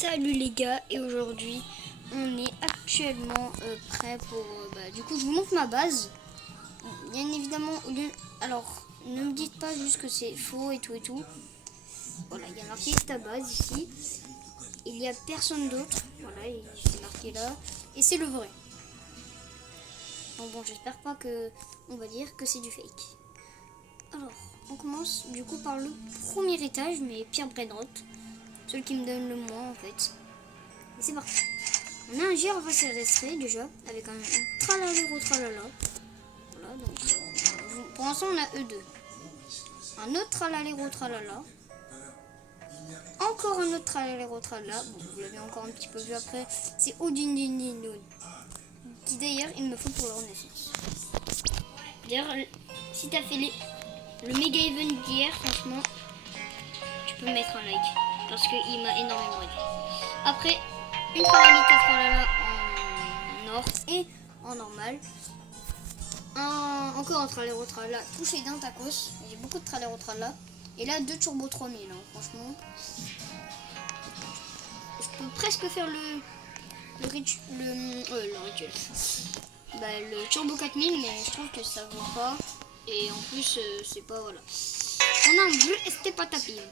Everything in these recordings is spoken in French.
Salut les gars, et aujourd'hui on est actuellement prêt pour du coup je vous montre ma base. Bien évidemment, alors ne me dites pas juste que c'est faux et tout. Voilà, il y a marqué ta base ici, il n'y a personne d'autre, voilà, c'est marqué là, et c'est le vrai. Donc bon, j'espère pas que on va dire que c'est du fake. Alors on commence du coup par le premier étage, mais Pierre Brainrot, celui qui me donne le moins en fait. Et c'est parti. On a un girafe terrestre déjà, avec un tralalero tralala. Voilà, donc pour l'instant on a E2. Un autre tralalero tralala. Encore un autre tralalero tralala. Bon, vous l'avez encore un petit peu vu après. C'est Odindindinoun. Qui d'ailleurs il me faut pour la renaissance. D'ailleurs, si t'as fait le méga event d'hier, franchement, tu peux mettre un like. Parce qu'il m'a énormément aidé. Après, une tralalita tralala en or et en normal. Encore un tralero tralala touché d'un tacos. J'ai beaucoup de tralero tralala. Et là, 2 turbo 3000. Hein, franchement, je peux presque faire le rituel. Le turbo 4000, mais je trouve que ça vaut pas. Et en plus, c'est pas voilà. On a un bleu Estepatapim.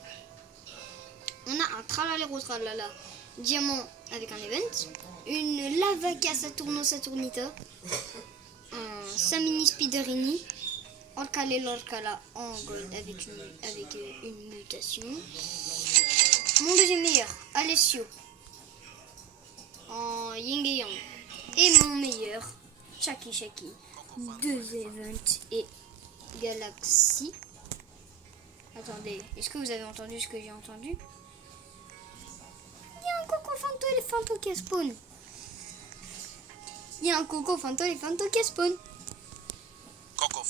On a un tralalero tralala diamant avec un event. Une Lavaca Saturno Saturnita. Un Samini Spiderini. Orcale Lorcala en gold avec une mutation. Mon deuxième meilleur, Alessio en Ying et Yang. Et mon meilleur, Shaki. 2 events et Galaxy. Attendez, est-ce que vous avez entendu ce que j'ai entendu? Il y a un Coco Fanto Elefanto qui spawn. Il y a un Coco Fanto Elefanto qui spawn.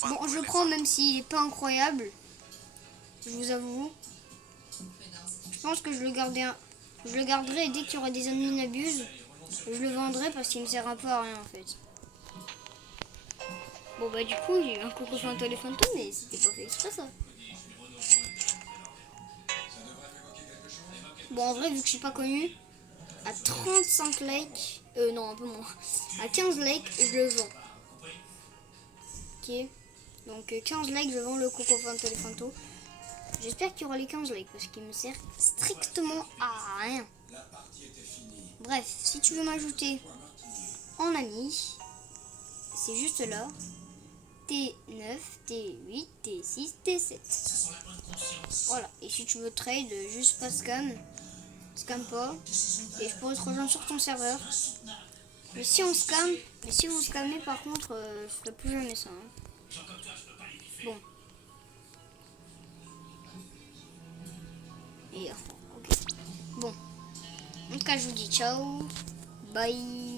Bon, je le prends même s'il n'est pas incroyable. Je vous avoue. Je pense que je le garderai et dès qu'il y aura des admin abuse, je le vendrai parce qu'il me sert un peu à rien en fait. Bon du coup j'ai eu un Coco Fanto Elefanto, mais c'était pas fait exprès ça. Bon en vrai vu que je suis pas connu, à 35 likes, non un peu moins, à 15 likes je le vends. Ok, donc 15 likes je vends le Coco Fanto Elefanto. J'espère qu'il y aura les 15 likes parce qu'il me sert strictement à rien. Bref, si tu veux m'ajouter en ami, c'est juste là. T9, T8, T6, T7. Voilà, et si tu veux trade, juste pas scam pas, et je pourrais te rejoindre sur ton serveur. Mais si on scam, si vous scammez par contre, je ferai plus jamais ça. Hein. Bon. Et ok. Bon. En tout cas, je vous dis ciao. Bye.